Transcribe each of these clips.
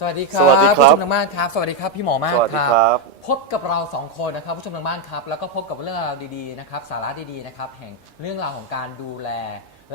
สวัสดีครับสวัสดีครับผู้ชมทางบ้านครับ สวัสดีครับพี่หมอมากสวัสดีครับ พบกับเราสองคนนะครับผู้ชมทางบ้านครับ แล้วก็พบกับเรื่องราวดีๆนะครับ สาระดีๆนะครับแห่งเรื่องราวของการดูแล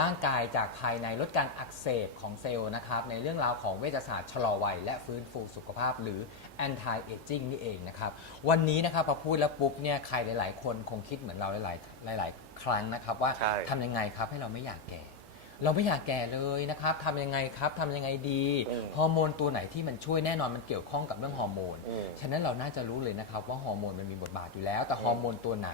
ร่างกายจากภายในลดการอักเสบของเซลล์นะครับ ในเรื่องราวของเวชศาสตร์ชะลอวัย และฟื้นฟูสุขภาพหรือ anti aging นี่เองนะครับ วันนี้นะครับพอพูดแล้วปุ๊บเนี่ยใครหลาย ๆ คนคงคิดเหมือนเราหลายๆหลาย ๆ ครั้งนะครับว่าใช่ ทำยังไงครับให้เราไม่อยากแก่ เราไม่อยากแก่เลยนะครับทำยังไงครับทำยังไงดีอืมฮอร์โมนตัวไหนที่มันช่วยแน่นอนมันเกี่ยวข้องกับเรื่องฮอร์โมน อืมฉะนั้นเราน่าจะรู้เลยนะครับว่าฮอร์โมนมันมีบทบาทอยู่แล้ว แต่ฮอร์โมนตัวไหน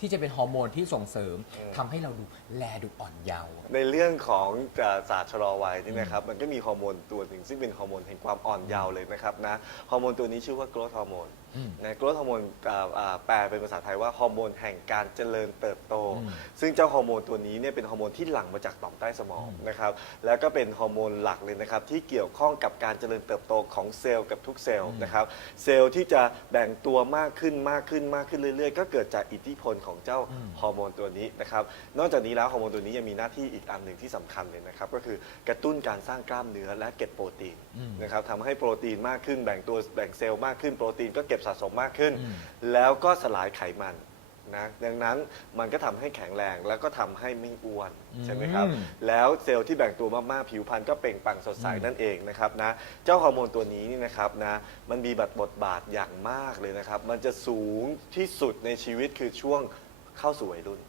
ที่จะเป็นฮอร์โมนที่ส่งเสริมอืม ทำให้เราดูแลดูอ่อนเยาว์ ในเรื่องของเอ่อศาสตร์ชะลอวัยนี่นะครับมันก็มีฮอร์โมนตัวหนึ่งซึ่งเป็นฮอร์โมนแห่งความอ่อนเยาว์เลยนะครับนะฮอร์โมนตัวนี้ชื่อว่า growth hormone อืมนะ growth hormone อ่าอ่าแปลเป็นภาษาไทยว่าฮอร์โมนแห่งการเจริญเติบโต อืม ซึ่งเจ้าฮอร์โมนตัวนี้เนี่ยเป็นฮอร์โมนที่หลั่งมาจากต่อมใต้สมองอืมนะครับแล้วก็เป็นฮอร์โมนหลักเลยนะครับที่เกี่ยวข้องกับการเจริญเติบโตของเซลล์กับทุกเซลล์อืมนะครับเซลล์ที่จะแบ่งตัวมากขึ้นมากขึ้นมากขึ้นเรื่อย ๆ ก็เกิดจากอิทธิพลของเจ้าอืมฮอร์โมนตัวนี้นะครับนอกจากนี้แล้วฮอร์โมนตัวนี้ยังมีหน้าที่อีกอันหนึ่งที่สำคัญเลยนะครับก็คือกระตุ้นการสร้างกล้ามเนื้อและเก็บโปรตีนอืมนะครับทำให้โปรตีนมากขึ้นแบ่งตัวแบ่งเซลล์มากขึ้นโปรตีนก็เก็บสะสมมากขึ้นอืมแล้วก็สลายไขมัน นะดังนั้นมันก็ทำให้แข็งแรงแล้วก็ทำให้ไม่อ้วนใช่ไหมครับ อืม แล้วเซลล์ที่แบ่งตัวมากๆ ผิวพรรณก็เปล่งปลั่งสดใสอืมนั่นเองนะครับนะ เจ้าฮอร์โมนตัวนี้นี่นะครับนะมันมีบทบทบาทอย่างมากเลยนะครับ มันจะสูงที่สุดในชีวิตคือช่วงเข้าสู่วัยรุ่น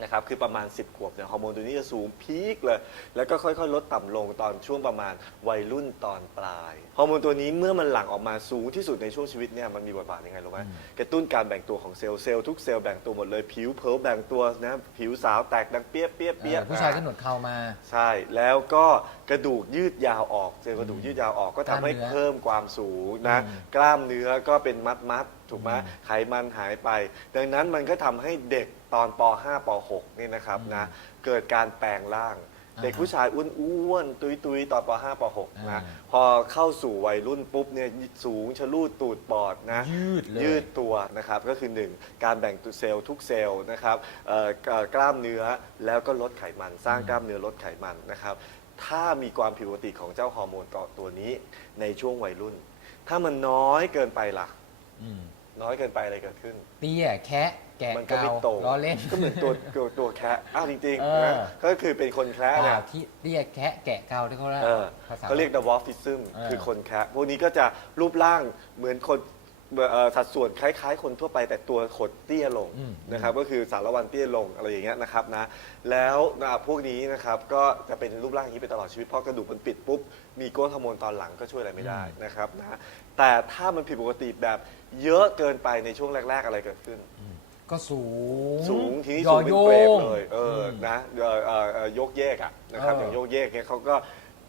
นะครับคือประมาณ 10 ขวบเนี่ยฮอร์โมนตัวนี้จะสูงพีคเลย แล้วก็ค่อยๆ ลดต่ำลงตอนช่วงประมาณวัยรุ่นตอนปลายฮอร์โมนตัวนี้เมื่อมันหลั่งออกมาสูงที่สุดในช่วงชีวิตเนี่ยมันมีบทบาทยังไงรู้ไหมอืมกระตุ้นการแบ่งตัวของเซลล์เซลล์ทุกเซลล์แบ่งตัวหมดเลยผิวเผลแบ่งตัวนะผิวสาวแตกดังเปี้ยเปี้ยเปี้ย เออผู้ชายก็หนวดเข่ามา ใช่แล้วก็กระดูกยืดยาวออกเซลล์กระดูกยืดยาวออกก็ทำให้กล้ามเนื้อเพิ่มความสูงนะอืมกล้ามเนื้อก็เป็นมัดมัดๆ ถูกไหมอืมไขมันหายไป ดังนั้นมันก็ทำให้เด็กตอนป .5 ป .6 นี่นะครับอืมนะเกิดการแปลงร่าง อ่าเด็กผู้ชายอ้วนๆ ตุยๆ ตอนป .5 ป .6 นะอ่าพอเข้าสู่วัยรุ่นปุ๊บเนี่ยสูงชะลูดตูดปอดนะยืดเลย ยืด ตัวนะครับก็คือ 1 การแบ่งตัวเซลล์ทุกเซลล์นะครับเอ่อเอ่อกล้ามเนื้อแล้วก็ลดไขมัน สร้างกล้ามเนื้อลดไขมันนะครับ ถ้ามีความผิดปกติของเจ้าฮอร์โมนตัวตัวนี้ในช่วงวัยรุ่น ถ้ามันน้อยเกินไปล่ะ อืม น้อยเกินไปอะไรเกิดขึ้นเตี้ยแคะแกะมันก็เกาไม่โตล้อเล่น ก็เหมือนตัวตัวตัวแคะอ้าวจริงเอๆอนะก็คือเป็นคนแคะเปเนี่ล่ายที่เตี้ยแคะแกะเกาที่เขาเรียกเออภาษา เขาเรียก dwarfism เออคือคนแคะพวกนี้ก็จะรูปร่างเหมือนคน เอ่อสัดส่วนคล้ายๆ คนทั่วไปแต่ตัวขดเตี้ยลงอืม นะครับก็คือสารวันเตี้ยลงอะไรอย่างเงี้ยนะครับนะแล้วนะพวกนี้นะครับก็จะเป็นรูปร่างอย่างนี้ไปตลอดชีวิตเพราะกระดูกมันปิดปุ๊บมีโกรทฮอร์โมนตอนหลังก็ช่วยอะไรไม่ได้นะครับนะแต่ถ้ามันผิดปกติแบบเยอะเกินไปในช่วงแรก ๆ อะไรเกิดขึ้น ก็สูงสูงทีนี้ย่สูองเป็นโยเปรตงเลย เอออม นะเอ่อเอ่อเอ่อยกแยกอะนะครับเออออย่างโยกแยกเนี่ยเขาก็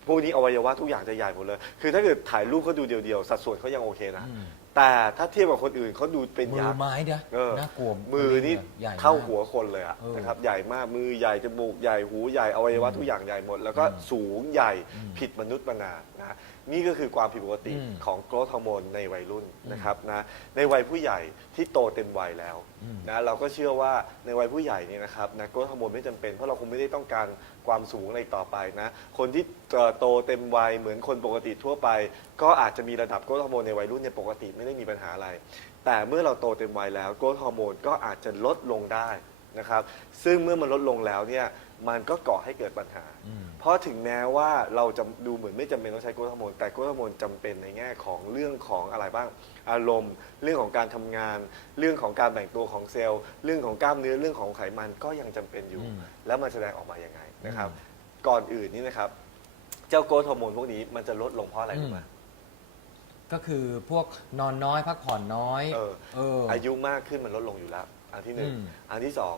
พวกนี้อวัยวะทุกอย่างจะใหญ่หมดเลย คือถ้าเกิดถ่ายรูปเขาดูเดียวๆ สัดส่วนเขายังโอเคนะอืมแต่ถ้าเทียบกับคนอื่นเขาดูเป็นมือยักษ์ ไม้เด้อเออ น่ากลัวมือนี่ใหญ่มก เท่าหัวคนเลยอะเออนะครับ ใหญ่มาก มือใหญ่ จมูกใหญ่ หูใหญ่ อวัยวะทุกอย่างใหญ่หมด แล้วก็อืมสูงใหญ่อืมผิดมนุษย์มนานะ นี่ก็คือความผิดปกติอืมของโกรทฮอร์โมนในวัยรุ่นนะครับนะในวัยผู้ใหญ่ที่โตเต็มวัยแล้วอืม นะเราก็เชื่อว่าในวัยผู้ใหญ่นี่นะครับนะโกรทฮอร์โมนไม่จำเป็น เพราะเราคงไม่ได้ต้องการความสูงอะไรอีกต่อไปนะคนที่เอ่อโตเต็มวัยเหมือนคนปกติทั่วไป ก็อาจจะมีระดับโกรทฮอร์โมนในวัยรุ่นเนี่ยปกติไม่ได้มีปัญหาอะไร แต่เมื่อเราโตเต็มวัยแล้วโกรทฮอร์โมนก็อาจจะลดลงได้นะครับซึ่งเมื่อมันลดลงแล้วเนี่ยมันก็ก่อให้เกิดปัญหา อืม เพราะถึงแม้ว่าเราจะดูเหมือนไม่จำเป็นต้องใช้โกรทฮอร์โมนแต่โกรทฮอร์โมนจำเป็นในแง่ของเรื่องของอะไรบ้างอารมณ์ เรื่องของการทำงาน เรื่องของการแบ่งตัวของเซลล์ เรื่องของกล้ามเนื้อเรื่องของไขมันก็ยังจำเป็นอยู่ อืม แล้วมันแสดงออกมายังไงนะครับอืมก่อนอื่นนี่นะครับ เจ้าโกรทฮอร์โมนพวกนี้มันจะลดลงเพราะอะไรรู้ไหม ก็คือพวกนอนน้อยพักผ่อนน้อย เออ เอออายุมากขึ้นมันลดลงอยู่แล้วอันที่หนึ่งอืมอันที่สอง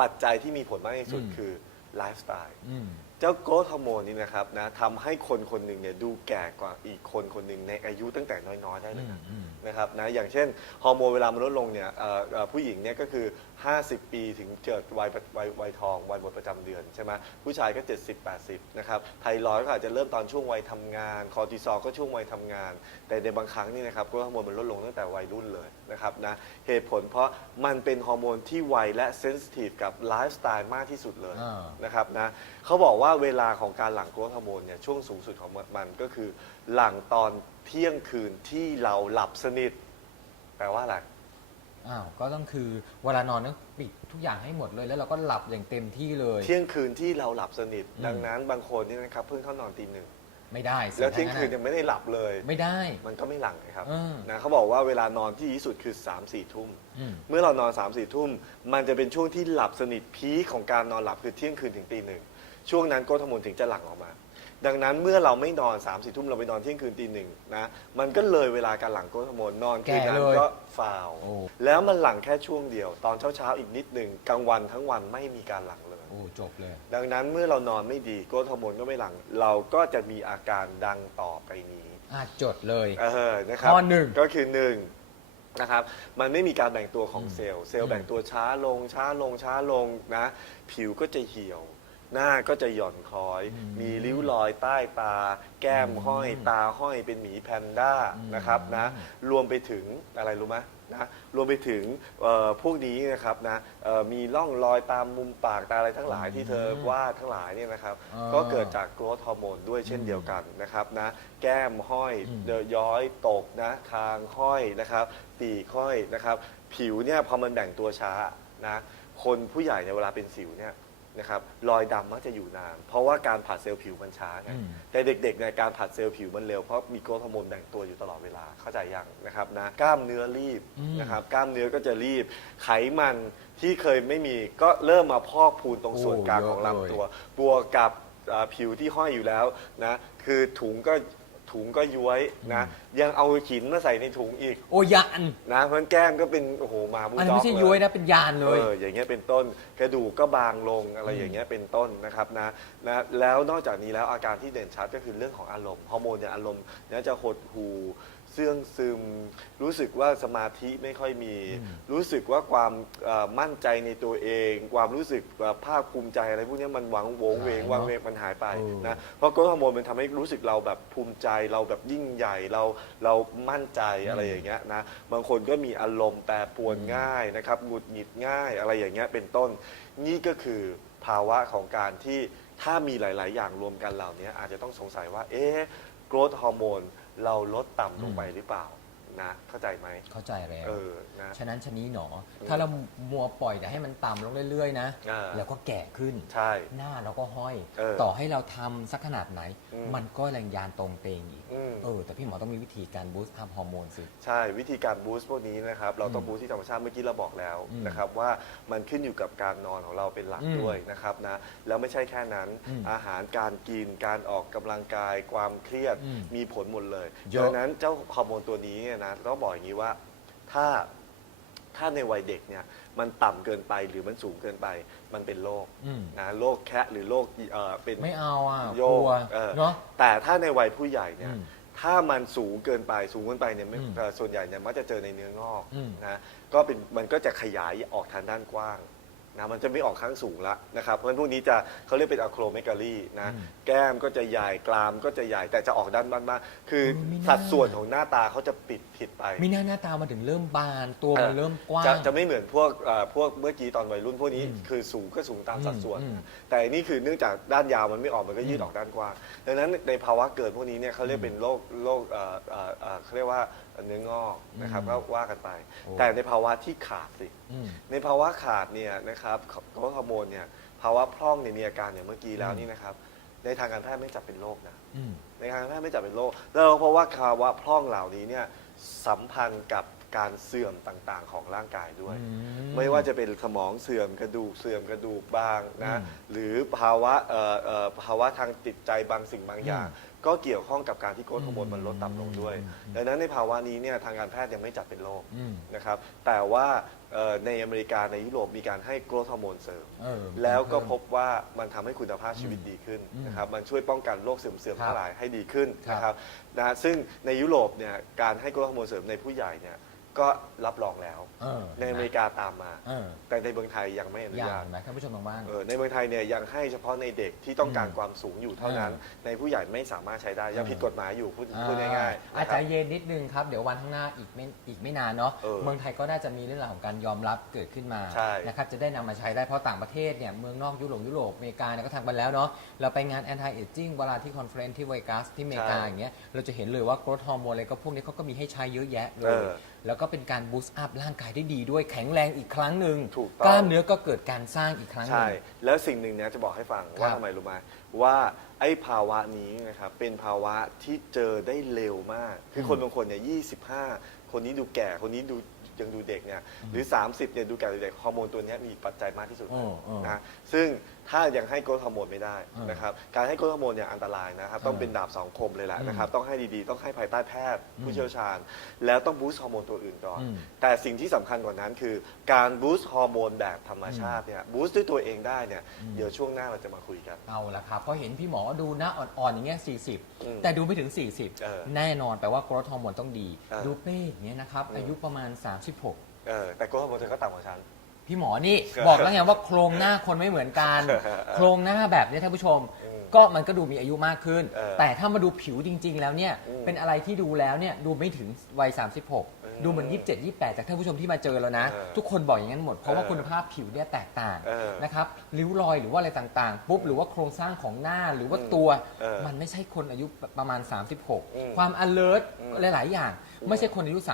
ปัจจัยที่มีผลมากที่สุดอืม คือไลฟ์สไตล์ อืมเจ้าโกรทฮอร์โมนนี่นะครับนะทำให้คนคนหนึ่งเนี่ยดูแก่กว่าอีกคนคนหนึ่งในอายุตั้งแต่น้อยๆได้เลยนะ นะครับนะอย่างเช่นฮอร์โมนเวลามันลดลงเนี่ยเอ่อเอ่อผู้หญิงเนี่ยก็คือ 50 ปีถึงเกิดวัยวัยวัยทองวัยหมดประจำเดือนใช่ไหมผู้ชายก็ 70 80 นะครับไทรอยด์ก็อาจจะเริ่มตอนช่วงวัยทำงาน คอร์ติซอลก็ช่วงวัยทำงาน แต่ในบางครั้งนี่นะครับก็ฮอร์โมนมันลดลงตั้งแต่วัยรุ่นเลยนะครับนะเหตุผลเพราะมันเป็นฮอร์โมนที่ไวและเซนซิทีฟกับไลฟ์สไตล์มากที่สุดเลยอ่า นะครับนะเขาบอกว่าเวลาของการหลั่งโกรทฮอร์โมนเนี่ยช่วงสูงสุดของมันก็คือ หลั่งตอนเที่ยงคืนที่เราหลับสนิท แปลว่าอะไร อ้าวก็ต้องคือเวลานอนต้องปิดทุกอย่างให้หมดเลย แล้วเราก็หลับอย่างเต็มที่เลย เที่ยงคืนที่เราหลับสนิทอืมดังนั้นบางคนนี่นะครับเพิ่งเข้านอนตีหนึ่งไม่ได้สิแล้วเที่ยงถ้าคืนยังไม่ได้หลับเลย ไม่ได้ มันก็ไม่หลังนะครับอืมนะเขาบอกว่าเวลานอนที่ดีที่สุดคือ3ามสี่ทุ่ม อืม เมื่อเรานอน3ามสี่ทุ่ม มันจะเป็นช่วงที่หลับสนิทพีคของการนอนหลับคือเที่ยงคืนถึงตีหนึ่งช่วงนั้นโกรทฮอร์โมนถึงจะหลั่งออกมา ดังนั้นเมื่อเราไม่นอน3ามสี่ทุ่มเราไปนอนเที่ยงคืนตีหนึ่งนะมันก็เลยเวลาการหลั่งโกรทฮอร์โมนนอนคืนนั้นแก่เลยก็ฟาวโอ้ แล้วมันหลั่งแค่ช่วงเดียว ตอนเช้าๆอีกนิดหนึ่งกลางวันทั้งวันไม่มีการหลั่งเลย โอ้จบเลย ดังนั้นเมื่อเรานอนไม่ดีโกรทฮอร์โมนก็ไม่หลั่ง เราก็จะมีอาการดังต่อไปนี้อะจดเลย เออนะครับข้อหนึ่งก็คือหนึ่งนะครับ มันไม่มีการแบ่งตัวของอืมเซลล์เซลล์อืมแบ่งตัวช้าลงช้าลงช้าลงนะ ผิวก็จะเหี่ยว หน้าก็จะหย่อนคล้อย มีริ้วรอยใต้ตา แก้มห้อยตาห้อยเป็นหมีแพนด้านะครับนะรวมไปถึงอะไรรู้ไหมนะรวมไปถึงเอ่อพวกนี้นะครับนะเอ่อมีร่องรอยตามมุมปากตาอะไรทั้งหลายที่เธอวาดทั้งหลายเนี่ยนะครับอ่าก็เกิดจากกรทฮอร์โมนด้วยเช่นเดียวกันนะครับนะแก้มห้อยอืม เดยย้อยตกนะคางห้อยนะครับปีกห้อยนะครับ ผิวเนี่ยพอมันแบ่งตัวช้านะคนผู้ใหญ่ในยเวลาเป็นสิวเนี่ย นะครับรอยดำมักจะอยู่นาน เพราะว่าการผัดเซลล์ผิวมันช้าไงอืม แต่เด็กๆเนี่ยการผัดเซลล์ผิวมันเร็วเพราะมีโกรทฮอร์โมนแบ่งตัวอยู่ตลอดเวลาเข้าใจยังนะครับนะกล้ามเนื้อรีบอืมนะครับกล้ามเนื้อก็จะรีบ ไขมันที่เคยไม่มีก็เริ่มมาพอกพูนตรงส่วนกลางของลำตัว บวกกับอ่าผิวที่ห้อยอยู่แล้วนะคือถุงก็ ถุงก็ย้วยนะ ยังเอาหินมาใส่ในถุงอีกโอ้ยันนะเพราะฉะนั้นแก้มก็เป็นโอ้โหมาบูอันนี้ด็อกไม่ใช่เลย้วยนะเป็นยานเลยเอออย่างเงี้ยเป็นต้นกระดูกก็บางลงอะไรอย่างเงี้ยเป็นต้นนะครับนะนะแล้วนอกจากนี้แล้วอาการที่เด่นชัดก็คือเรื่องของอารมณ์ฮอร์โมนเนี่ยอารมณ์เนี่ยจะหดหู่ เสื่องซึม รู้สึกว่าสมาธิไม่ค่อยมีอืมรู้สึกว่าความเอ่อมั่นใจในตัวเอง ความรู้สึกเอ่อภาคภูมิใจอะไรพวกเนี้ยมันหวังโหวงเวงหายเนอะวังเวงมันหายไปเออ นะเพราะโกรทฮอร์โมนมันทำให้รู้สึกเราแบบภูมิใจเราแบบยิ่งใหญ่เราเรามั่นใจอะไรอย่างเงี้ยนะบางคนก็มีอารมณ์แปรปรวนง่ายนะครับหงุดหงิดง่ายอะไรอย่างเงี้ยเป็นต้น นี่ก็คือภาวะของการที่ถ้ามีหลาย ๆ อย่างรวมกันเหล่านี้อาจจะต้องสงสัยว่า เอ๊ะโกรทฮอร์โมน เราลดต่ำลงไปหรือเปล่า นะเข้าใจไหมเข้าใจแล้วเออนะ ฉะนั้นชะนี้หนอ ถ้าเรามัวปล่อยแต่ให้มันต่ำลงเรื่อยๆ นะอ่า แล้วก็แก่ขึ้น ใช่ หน้าเราก็ห้อย เออต่อให้เราทำสักขนาดไหน อืม มันก็แรงยานตรงเตงอีก อืม เออ แต่พี่หมอต้องมีวิธีการบูสต์อัพฮอร์โมนสิ ใช่วิธีการบูสต์พวกนี้นะครับเราต้องอืมบูสต์ที่ธรรมชาติเมื่อกี้เราบอกแล้วอืมนะครับว่ามันขึ้นอยู่กับการนอนของเราเป็นหลักอืมด้วยนะครับนะแล้วไม่ใช่แค่นั้น อืมอาหารการกินการออกกำลังกาย ความเครียดอืมมีผลหมดเลยเยอะ ดังนั้นเจ้าฮอร์โมนตัวนี้เนี่ยนะต้องบอกอย่างนี้ว่าถ้าถ้าในวัยเด็กเนี่ยมันต่ำเกินไปหรือมันสูงเกินไป มันเป็นโรคอืมนะโรคแคะหรือโรคเอ่อเป็น ไม่เอาอะโยกกลัวเออ เนาะ แต่ถ้าในวัยผู้ใหญ่เนี่ย อืมถ้ามันสูงเกินไปสูงเกินไปเนี่ยไม่อืมเอ่อส่วนใหญ่เนี่ยมักจะเจอในเนื้องอกอืม นะก็เป็นมันก็จะขยายออกทางด้านกว้าง นะมันจะไม่ออกข้างสูงละนะครับเพราะฉะนั้นพวกนี้จะเขาเรียกเป็นอะโครเมกาลีนะอืมแก้มก็จะใหญ่กรามก็จะใหญ่แต่จะออกด้านบ้านมากคือเออไม่น่า สัดส่วนของหน้าตาเขาจะปิดผิดไปมีหน้าหน้าตามาถึงเริ่มบานตัวมันเออเริ่มกว้าง จะจะไม่เหมือนพวกเอ่อพวกเมื่อกี้ตอนวัยรุ่นพวกนี้อืมคือสูงก็สูงตามสัดส่วน อืมแต่อันนี่คือเนื่องจากด้านยาวมันไม่ออกมันก็ยืดอืมออกด้านกว้างดังนั้นในภาวะเกิดพวกนี้เนี่ยเขาเรียกเป็นโรคโรคเอ่อเอ่อเอ่อเขาเรียกว่าเนื้องอกนะครับอืมก็ว่ากันไปโอ้แต่ในภาวะที่ขาดสิ อืม ในภาวะขาดเนี่ยนะครับโกรทฮอร์โมนเนี่ยภาวะพร่องเนี่ยมีอาการอย่างเมื่อกี้แล้วอืมนี่นะครับในทางการแพทย์ไม่จัดเป็นโรคนะอืม ในทางการแพทย์ไม่จัดเป็นโรคแล้วเพราะว่าภาวะพร่องเหล่านี้เนี่ยสัมพันธ์กับการเสื่อมต่างๆ ของร่างกายด้วยอืไม่ว่าจะเป็นสมองเสื่อมกระดูกเสื่อมกระดูกบางนะอืมหรือภาวะเอ่อเอ่อภาวะทางจิตใจบางสิ่งบางอย่างอืมก็เกี่ยวข้องกับการที่โกรทฮอร์โมนอืมมันลดต่ำลงด้วยอืมอืมดังนั้นในภาวะนี้เนี่ยทางการแพทย์ยังไม่จัดเป็นโรค อืม นะครับแต่ว่า เอ่อในอเมริกาในยุโรปมีการให้โกรทฮอร์โมนเสริม เออ แล้วก็เพิ่มพบว่ามันทำให้คุณภาพชีวิตอืมดีขึ้นอืมนะครับมันช่วยป้องกันโรคเสื่อมเสื่อมครับทั้งหลายให้ดีขึ้นครับนะครับนะซึ่งในยุโรปเนี่ยการให้โกรทฮอร์โมนเสริมในผู้ใหญ่เนี่ย ก็รับรองแล้ว เออในอเมริกาตามมา เออแต่ในเมืองไทยยังไม่อนุอย่าญางตเห็นไหมท่านผู้ชมทางบ้าน เออในเมืองไทยเนี่ยยังให้เฉพาะในเด็กที่ต้องการอืมความสูงอยู่เท่านั้นเอในผู้ใหญ่ไม่สามารถใช้ได้ ยังเออ ผิดกฎหมายอยู่พูดพูดง่ายๆอานะคจรัจะบเย็นนิดนึงครับ เดี๋ยววันข้างหน้าอีกไม่อีกไม่นานเนาะเออเมืองไทยก็น่าจะมีเรื่องราวของการยอมรับเกิดขึ้นมาใช่ นะครับจะได้นำมาใช้ได้เพราะต่างประเทศเนี่ยเมืองนอกยุโรปยุโรปอเมริกาเนี่ยก็ทำกันแล้วเนาะเราไปงาน anti aging เวลาที่คอนเฟรนซ์ที่เวกัสที่อเมริกาอย่างเงี้ยเราจะเห็นเลยว่า growth hormone อะไรก็พวกนี้เขาก็มีให้ใช้เยอะแยะเลเอยอ แล้วก็เป็นการบูสต์อัพร่างกายได้ดีด้วยแข็งแรงอีกครั้งหนึ่งถูกต้อง กล้ามเนื้อก็เกิดการสร้างอีกครั้งหนึ่ใช่ง แล้วสิ่งหนึ่งเนี่ยจะบอกให้ฟังว่าครับ ทำไมรู้ไหมว่าไอ้ภาวะนี้นะครับเป็นภาวะที่เจอได้เร็วมาก คือคนบางคนเนี่ย25คนนี้ดูแก่คนนี้ดูยังดูเด็กเนี่ยหรือ 30เนี่ยดูแก่ดูเด็กฮอร์โมนตัวเนี้ยมีปัจจัยมากที่สุดอืมอืมนะซึ่ง ถ้ายังให้โกรทฮอร์โมนไม่ได้อืมนะครับการให้โกรทฮอร์โมนเนี่ยอันตรายนะครับต้องอืมเป็นดาบสองคมเลยแหละอืมนะครับต้องให้ดีๆ ต้องให้ภายใต้แพทย์อืมผู้เชี่ยวชาญ แล้วต้องบูสต์ฮอร์โมนตัวอื่นก่อนอืมแต่สิ่งที่สำคัญกว่านั้นคือการบูสต์ฮอร์โมนแบบธรรมชาติเนี่ยบูสต์ด้วยตัวเองได้เนี่ยอืมเดี๋ยวช่วงหน้าเราจะมาคุยกันเอาละครับเพราะเห็นพี่หมอดูหน้าอ่อนๆอย่างเงี้ยอืม40 แต่ดูไม่ถึงเออ40 แน่นอนแปลว่า growth hormone ต้องดีเออดูเป้อย่างเงี้ยนะครับอืมอายุประมาณ 36เออแต่โกรทฮอร์โมนเธอก็ต่ำกว่าฉัน พี่หมอนี่เออบอกแล้วไงว่าโครงหน้าคนไม่เหมือนกันเออโครงหน้าแบบเนี้ยท่านผู้ชมอืมก็มันก็ดูมีอายุมากขึ้นเออแต่ถ้ามาดูผิวจริง ๆ แล้วเนี่ยอืมเป็นอะไรที่ดูแล้วเนี่ยดูไม่ถึงวัย 36ม ดูเหมือน 27 28 จากท่านผู้ชมที่มาเจอแล้วนะ เออทุกคนบอกอย่างนั้นหมด เพราะว่าเออคุณภาพผิวเนี่ยแตกต่างเออนะครับริ้วรอยหรือว่าอะไรต่างๆ ปุ๊บหรือว่าโครงสร้างของหน้าหรือว่าตัว เออมันไม่ใช่คนอายุประมาณ อืม36 ความ alert อืมหลายๆ อย่าง ไม่ใช่คนอายุ อืม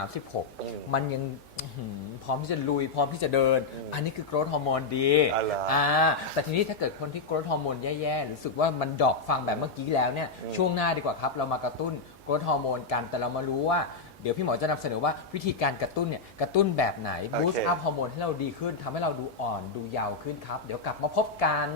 36 มันยังอื้อหือพร้อมที่จะลุยพร้อมที่จะเดินอืมอันนี้คือ growth hormone ดีอ๋อเหรออ่อ่าแต่ทีนี้ถ้าเกิดคนที่ growth hormone แย่ๆรู้สึกว่ามันดรอกฟังแบบเมื่อกี้แล้วเนี่ยอืมช่วงหน้าดีกว่าครับ เรามากระตุ้น growth hormone กันแต่เรามารู้ว่า เดี๋ยวพี่หมอจะนำเสนอว่าวิธีการกระตุ้นเนี่ยกระตุ้นแบบไหนโอเค boost up ฮอร์โมนให้เราดีขึ้นทำให้เราดูอ่อนดูเยาว์ขึ้นครับ เดี๋ยวกลับมาพบกัน